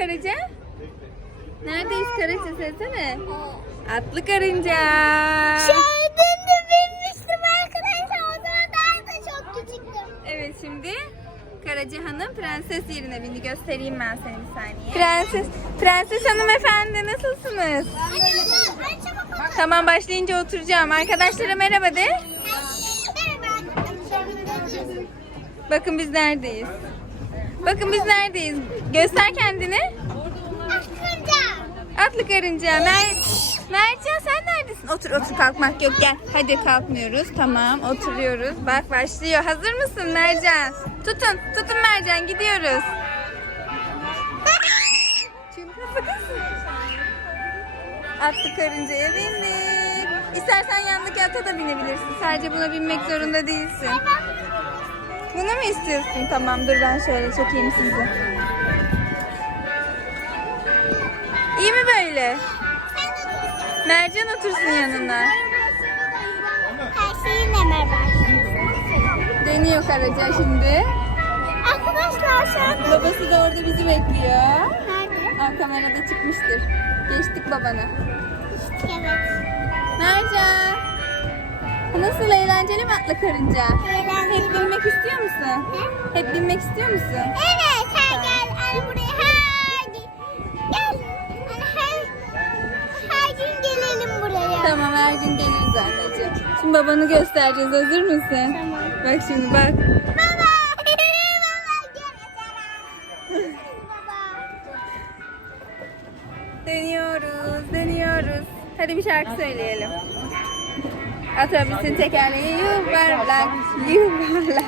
karınca? Neredeyiz karınca sesene? Atlı karınca. Şeyden de binmiştim arkadaşlar. O zaman daha da çok küçüktüm. Evet şimdi Karaca Hanım prenses yerine bindi. Göstereyim ben seni bir saniye. Prenses, prenses hanımefendi nasılsınız? Anne çabuk ol. Tamam başlayınca oturacağım. Arkadaşlara merhaba de. Merhaba. Bakın biz neredeyiz. Bakın biz neredeyiz. Göster kendini. Atlı karınca. Mer Mertcan sen neredesin? Otur otur kalkmak yok gel. Hadi kalkmıyoruz. Tamam oturuyoruz. Bak başlıyor. Hazır mısın Mercan? Tutun. Tutun Mercan gidiyoruz. Çünkü sıkısın. Atlı karıncaya bindik. İstersen yandaki ata da binebilirsin. Sadece buna binmek zorunda değilsin. Bunu mu istiyorsun? Tamam dur ben şöyle çekeyim sizi. İyi mi böyle? Mercan otursun yanına. Her şeyin de merhaba. Deniyor Karaca şimdi. Arkadaşlar şu anda Babası da orada bizi bekliyor. nerede? Aa, kamerada çıkmıştır. Geçtik babana. Evet. Mercan. Nasıl eğlenceli mi atlı karınca? Eğlenceli. İstiyor musun? Hep binmek istiyor musun? Evet, her gel anne buraya gün. Gel. Her her gün gelelim buraya. Tamam her gün geliriz anneciğim. Şimdi babanı göstereceğiz. Hazır mısın? Tamam. Bak şimdi bak. Baba. Deniyoruz, deniyoruz. Hadi bir şarkı söyleyelim. Otobüsün tekerleği yuvarlak, yuvarlak.